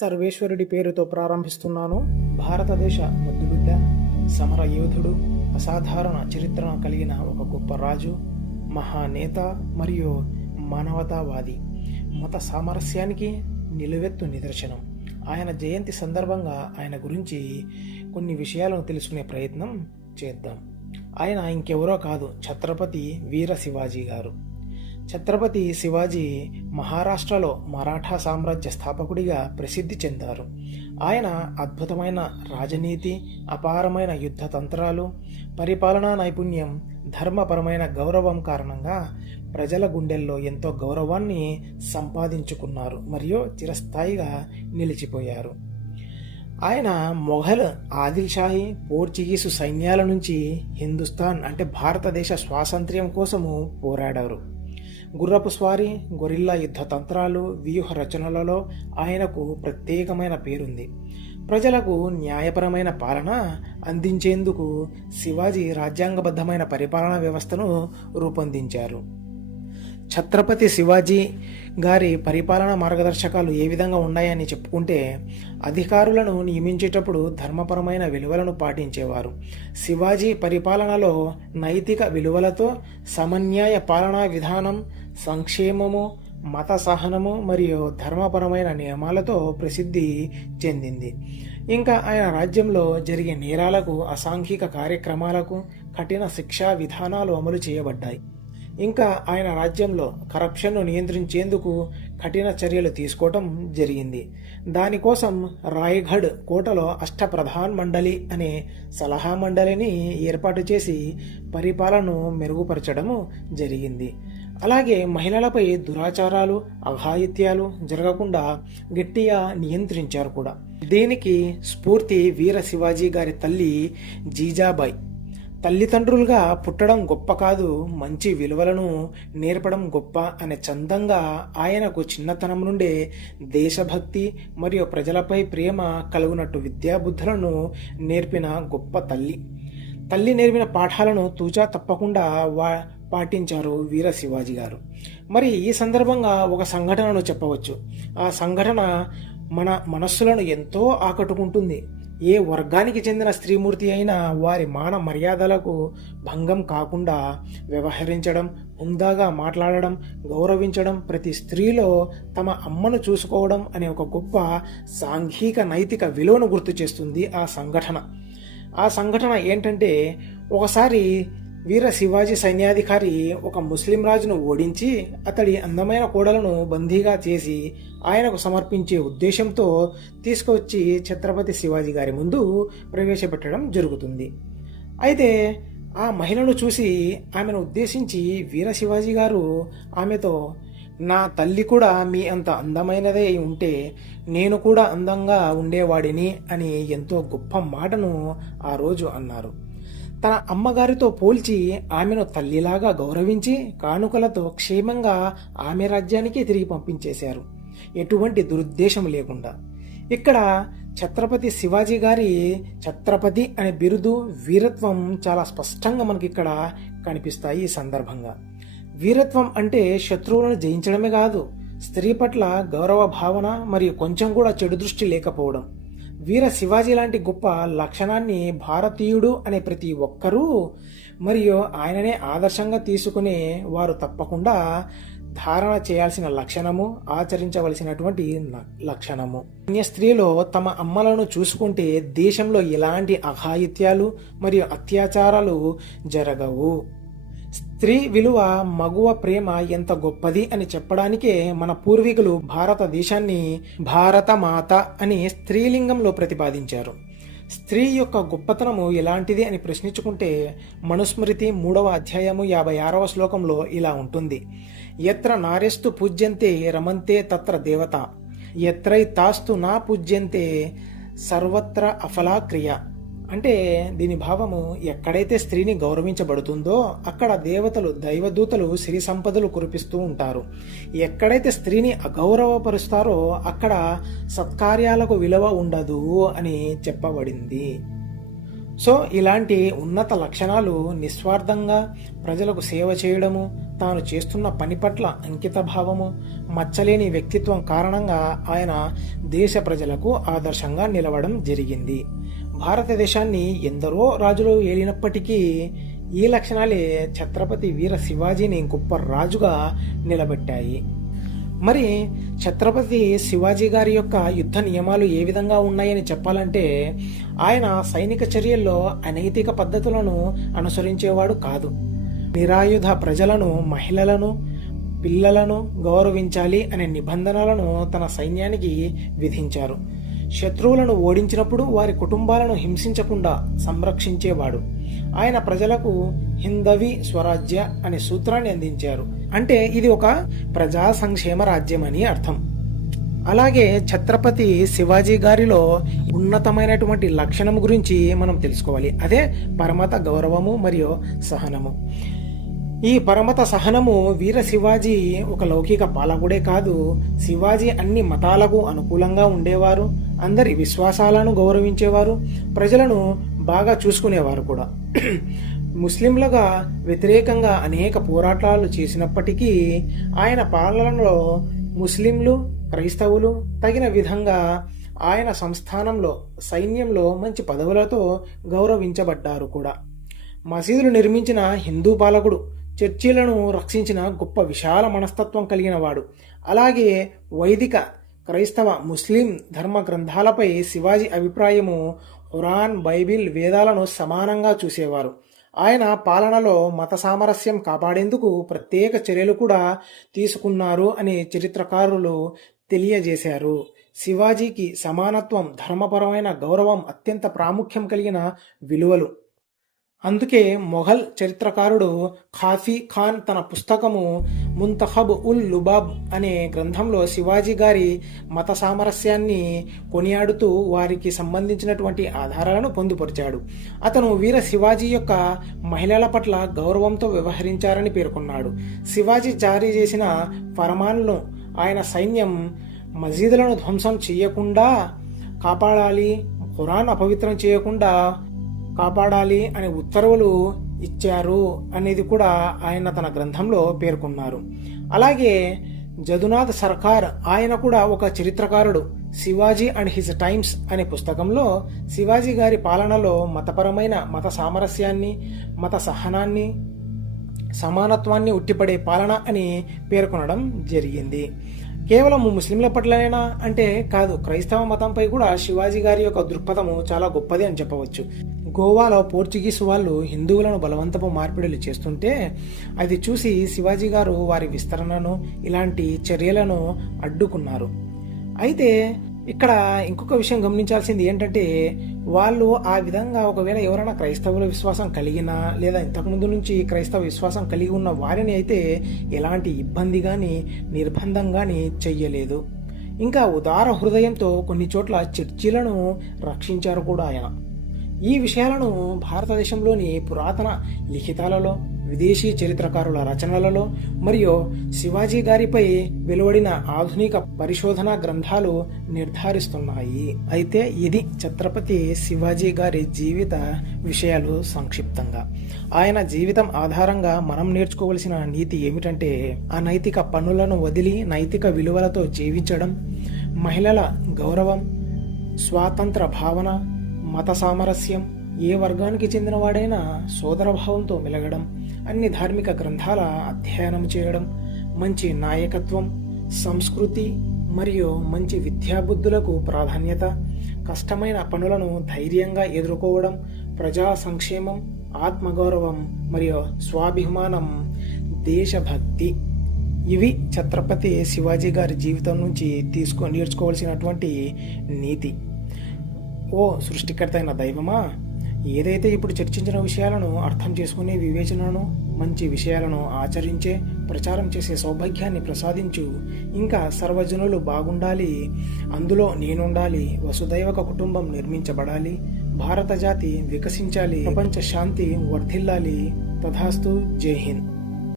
సర్వేశ్వరుడి పేరుతో ప్రారంభిస్తున్నాను. భారతదేశ ముద్దుబిడ్డ సమర యోధుడు అసాధారణ చరిత్రను కలిగిన ఒక గొప్ప రాజు మహానేత మరియు మానవతావాది. మత సామరస్యానికి నిలువెత్తు నిదర్శనం. ఆయన జయంతి సందర్భంగా ఆయన గురించి కొన్ని విషయాలను తెలుసుకునే ప్రయత్నం చేద్దాం. ఆయన ఇంకెవరో కాదు ఛత్రపతి వీర శివాజీ గారు. ఛత్రపతి శివాజీ మహారాష్ట్రలో మరాఠా సామ్రాజ్య స్థాపకుడిగా ప్రసిద్ధి చెందారు. ఆయన అద్భుతమైన రాజనీతి అపారమైన యుద్ధ తంత్రాలు పరిపాలనా నైపుణ్యం ధర్మపరమైన గౌరవం కారణంగా ప్రజల గుండెల్లో ఎంతో గౌరవాన్ని సంపాదించుకున్నారు మరియు చిరస్థాయిగా నిలిచిపోయారు. ఆయన మొఘల్ ఆదిల్షాహి పోర్చుగీసు సైన్యాల నుంచి హిందుస్థాన్ అంటే భారతదేశ స్వాతంత్ర్యం కోసము పోరాడారు. గుర్రపు స్వారీ గొరిల్లా యుద్ధ తంత్రాలు వ్యూహ రచనలలో ఆయనకు ప్రత్యేకమైన పేరుంది. ప్రజలకు న్యాయపరమైన పాలన అందించేందుకు శివాజీ రాజ్యాంగబద్ధమైన పరిపాలనా వ్యవస్థను రూపొందించారు. ఛత్రపతి శివాజీ గారి పరిపాలనా మార్గదర్శకాలు ఏ విధంగా ఉన్నాయని చెప్పుకుంటే అధికారులను నియమించేటప్పుడు ధర్మపరమైన విలువలను పాటించేవారు. శివాజీ పరిపాలనలో నైతిక విలువలతో సమన్యాయ పాలనా విధానం సంక్షేమము మత సహనము మరియు ధర్మపరమైన నియమాలతో ప్రసిద్ధి చెందింది. ఇంకా ఆయన రాజ్యంలో జరిగే నేరాలకు అసాంఘిక కార్యక్రమాలకు కఠిన శిక్షా విధానాలు అమలు చేయబడ్డాయి. ఇంకా ఆయన రాజ్యంలో కరప్షన్ను నియంత్రించేందుకు కఠిన చర్యలు తీసుకోవటం జరిగింది. దానికోసం రాయ్గఢ్ కోటలో అష్టప్రధాన్ మండలి అనే సలహా మండలిని ఏర్పాటు చేసి పరిపాలనను మెరుగుపరచడము జరిగింది. అలాగే మహిళలపై దురాచారాలు అఘాయిత్యాలు జరగకుండా గట్టిగా నియంత్రించారు కూడా. దీనికి స్ఫూర్తి వీర శివాజీ గారి తల్లి జీజాబాయి. తల్లిదండ్రులుగా పుట్టడం గొప్ప కాదు మంచి విలువలను నేర్పడం గొప్ప అనే చందంగా ఆయనకు చిన్నతనం నుండే దేశభక్తి మరియు ప్రజలపై ప్రేమ కలుగునట్టు విద్యాబుద్ధులను నేర్పిన గొప్ప తల్లి. తల్లి నేర్పిన పాఠాలను తూచా తప్పకుండా వా పాటించారు వీర శివాజీ గారు. మరి ఈ సందర్భంగా ఒక సంఘటనను చెప్పవచ్చు. ఆ సంఘటన మన మనస్సులను ఎంతో ఆకట్టుకుంటుంది. ఏ వర్గానికి చెందిన స్త్రీమూర్తి అయినా వారి మాన మర్యాదలకు భంగం కాకుండా వ్యవహరించడం హుందాగా మాట్లాడడం గౌరవించడం ప్రతి స్త్రీలో తమ అమ్మను చూసుకోవడం అనే ఒక గొప్ప సాంఘిక నైతిక విలువను గుర్తు చేస్తుంది ఆ సంఘటన. ఆ సంఘటన ఏంటంటే ఒకసారి వీర శివాజీ సైన్యాధికారి ఒక ముస్లిం రాజును ఓడించి అతడి అందమైన కోడలను బందీగా చేసి ఆయనకు సమర్పించే ఉద్దేశంతో తీసుకొచ్చి ఛత్రపతి శివాజీ గారి ముందు ప్రవేశపెట్టడం జరుగుతుంది. అయితే ఆ మహిళను చూసి ఆమెను ఉద్దేశించి వీర శివాజీ గారు ఆమెతో నా తల్లి కూడా మీ అంత అందమైనదే అయి ఉంటే నేను కూడా అందంగా ఉండేవాడిని అని ఎంతో గొప్ప మాటను ఆ రోజు అన్నారు. తన అమ్మగారితో పోల్చి ఆమెను తల్లిలాగా గౌరవించి కానుకలతో క్షేమంగా ఆమె రాజ్యానికి తిరిగి పంపించేశారు. ఎటువంటి దురుద్దేశం లేకుండా. ఇక్కడ ఛత్రపతి శివాజీ గారి ఛత్రపతి అనే బిరుదు వీరత్వం చాలా స్పష్టంగా మనకి ఇక్కడ కనిపిస్తాయి ఈ సందర్భంగా. వీరత్వం అంటే శత్రువులను జయించడమే కాదు స్త్రీ పట్ల గౌరవ భావన మరియు కొంచెం కూడా చెడు దృష్టి లేకపోవడం. వీర శివాజీ లాంటి గొప్ప లక్షణాన్ని భారతీయుడు అనే ప్రతి ఒక్కరూ మరియు ఆయననే ఆదర్శంగా తీసుకునే వారు తప్పకుండా ధారణ చేయాల్సిన లక్షణము ఆచరించవలసినటువంటి లక్షణము. అన్య స్త్రీలో తమ అమ్మలను చూసుకుంటే దేశంలో ఎలాంటి అఘాయిత్యాలు మరియు అత్యాచారాలు జరగవు. స్త్రీ విలువ మగువ ప్రేమ ఎంత గొప్పది అని చెప్పడానికే మన పూర్వీకులు భారతదేశాన్ని భారతమాత అని స్త్రీలింగంలో ప్రతిపాదించారు. స్త్రీ యొక్క గొప్పతనము ఎలాంటిది అని ప్రశ్నించుకుంటే మనుస్మృతి మూడవ అధ్యాయము యాభై ఆరవ శ్లోకంలో ఇలా ఉంటుంది. ఎత్ర నారెస్తు పూజ్యంతే రమంతే తత్ర దేవత. ఎత్రై తాస్తు నా పూజ్యంతే సర్వత్ర అఫలా క్రియ అంటే దీని భావము ఎక్కడైతే స్త్రీని గౌరవించబడుతుందో అక్కడ దేవతలు దైవదూతలు సిరి సంపదలు కురిపిస్తూ ఉంటారు. ఎక్కడైతే స్త్రీని అగౌరవపరుస్తారో అక్కడ సత్కార్యాలకు విలువ ఉండదు అని చెప్పబడింది. సో ఇలాంటి ఉన్నత లక్షణాలు నిస్వార్థంగా ప్రజలకు సేవ చేయడము తాను చేస్తున్న పని పట్ల అంకిత భావము మచ్చలేని వ్యక్తిత్వం కారణంగా ఆయన దేశ ప్రజలకు ఆదర్శంగా నిలవడం జరిగింది. భారతదేశాన్ని ఎందరో రాజులు ఏలినప్పటికీ ఈ లక్షణాలే ఛత్రపతి వీర శివాజీని గొప్ప రాజుగా నిలబెట్టాయి. మరి ఛత్రపతి శివాజీ గారి యొక్క యుద్ధ నియమాలు ఏ విధంగా ఉన్నాయని చెప్పాలంటే ఆయన సైనిక చర్యల్లో అనైతిక పద్ధతులను అనుసరించేవాడు కాదు. నిరాయుధ ప్రజలను మహిళలను పిల్లలను గౌరవించాలి అనే నిబంధనలను తన సైన్యానికి విధించారు. శత్రువులను ఓడించినప్పుడు వారి కుటుంబాలను హింసించకుండా సంరక్షించేవాడు. ఆయన ప్రజలకు హిందవి స్వరాజ్య అనే సూత్రాన్ని అందించారు. అంటే ఇది ఒక ప్రజా సంక్షేమ రాజ్యం అని అర్థం. అలాగే ఛత్రపతి శివాజీ గారిలో ఉన్నతమైనటువంటి లక్షణం గురించి మనం తెలుసుకోవాలి. అదే పరమత గౌరవము మరియు సహనము. ఈ పరమత సహనము వీర శివాజీ ఒక లౌకిక పాలకుడే కాదు. శివాజీ అన్ని మతాలకు అనుకూలంగా ఉండేవారు. అందరి విశ్వాసాలను గౌరవించేవారు ప్రజలను బాగా చూసుకునేవారు కూడా. ముస్లింలుగా వ్యతిరేకంగా అనేక పోరాటాలు చేసినప్పటికీ ఆయన పాలనలో ముస్లింలు క్రైస్తవులు తగిన విధంగా ఆయన సంస్థానంలో సైన్యంలో మంచి పదవులతో గౌరవించబడ్డారు కూడా. మసీదులు నిర్మించిన హిందూ పాలకుడు చర్చిలను రక్షించిన గొప్ప విశాల మనస్తత్వం కలిగిన వాడు. అలాగే వైదిక క్రైస్తవ ముస్లిం ధర్మ గ్రంథాలపై శివాజీ అభిప్రాయము ఖురాన్ బైబిల్ వేదాలను సమానంగా చూసేవారు. ఆయన పాలనలో మత సామరస్యం కాపాడేందుకు ప్రత్యేక చర్యలు కూడా తీసుకున్నారు అని చరిత్రకారులు తెలియజేశారు. శివాజీకి సమానత్వం ధర్మపరమైన గౌరవం అత్యంత ప్రాముఖ్యం కలిగిన విలువలు. అందుకే మొఘల్ చరిత్రకారుడు ఖాఫీ ఖాన్ తన పుస్తకము ముంతహబ్ ఉల్ లుబాబ్ అనే గ్రంథంలో శివాజీ గారి మత సామరస్యాన్ని కొనియాడుతూ వారికి సంబంధించినటువంటి ఆధారాలను పొందుపరిచాడు. అతను వీర శివాజీ యొక్క మహిళల పట్ల గౌరవంతో వ్యవహరించారని పేర్కొన్నాడు. శివాజీ జారీ చేసిన ఫరమాన్లను ఆయన సైన్యం మసీదులను ధ్వంసం చేయకుండా కాపాడాలి ఖురాన్ అపవిత్రం చేయకుండా కాపాడాలి అనే ఉత్తర్వులు ఇచ్చారు అనేది కూడా ఆయన తన గ్రంథంలో పేర్కొన్నారు. అలాగే జదునాథ్ సర్కార్ ఆయన కూడా ఒక చరిత్రకారుడు శివాజీ అండ్ హిజ్ టైమ్స్ అనే పుస్తకంలో శివాజీ గారి పాలనలో మతపరమైన మత సామరస్యాన్ని మత సహనాన్ని సమానత్వాన్ని ఉట్టిపడే పాలన అని పేర్కొనడం జరిగింది. కేవలం ముస్లింల పట్లనేనా అంటే కాదు క్రైస్తవ మతంపై కూడా శివాజీ గారి యొక్క దృక్పథము చాలా గొప్పది అని చెప్పవచ్చు. గోవాలో పోర్చుగీస్ వాళ్ళు హిందువులను బలవంతపు మార్పిడులు చేస్తుంటే అది చూసి శివాజీ గారు వారి విస్తరణను ఇలాంటి చర్యలను అడ్డుకున్నారు. అయితే ఇక్కడ ఇంకొక విషయం గమనించాల్సింది ఏంటంటే వాళ్ళు ఆ విధంగా ఒకవేళ ఎవరైనా క్రైస్తవుల విశ్వాసం కలిగినా లేదా ఇంతకుముందు నుంచి క్రైస్తవ విశ్వాసం కలిగి ఉన్న వారిని అయితే ఎలాంటి ఇబ్బంది కానీ నిర్బంధం కానీ చెయ్యలేదు. ఇంకా ఉదార హృదయంతో కొన్ని చోట్ల చర్చిలను రక్షించారు కూడా ఆయన. ఈ విషయాలను భారతదేశంలోని పురాతన లిఖితాలలో విదేశీ చరిత్రకారుల రచనలలో మరియు శివాజీ గారిపై వెలువడిన ఆధునిక పరిశోధన గ్రంథాలు నిర్ధారిస్తున్నాయి. అయితే ఇది ఛత్రపతి శివాజీ గారి జీవిత విషయాలు సంక్షిప్తంగా. ఆయన జీవితం ఆధారంగా మనం నేర్చుకోవలసిన నీతి ఏమిటంటే అనైతిక పనులను వదిలి నైతిక విలువలతో జీవించడం మహిళల గౌరవం స్వాతంత్ర భావన మత సామరస్యం ఏ వర్గానికి చెందినవాడైనా సోదరభావంతో మెలగడం అన్ని ధార్మిక గ్రంథాల అధ్యయనం చేయడం మంచి నాయకత్వం సంస్కృతి మరియు మంచి విద్యాబుద్ధులకు ప్రాధాన్యత కష్టమైన పనులను ధైర్యంగా ఎదుర్కోవడం ప్రజా సంక్షేమం ఆత్మగౌరవం మరియు స్వాభిమానం దేశభక్తి. ఇవి ఛత్రపతి శివాజీ గారి జీవితం నుంచి తీసుకో నేర్చుకోవాల్సినటువంటి నీతి. ఓ సృష్టికర్తైన దైవమా? ఏదైతే ఇప్పుడు చర్చించిన విషయాలను అర్థం చేసుకునే వివేచనను మంచి విషయాలను ఆచరించే ప్రచారం చేసే సౌభాగ్యాన్ని ప్రసాదించు. ఇంకా సర్వజనులు బాగుండాలి అందులో నేనుండాలి వసుదైవక కుటుంబం నిర్మించబడాలి భారత జాతి వికసించాలి ప్రపంచ శాంతి వర్ధిల్లాలి. తథాస్తు జై హింద్.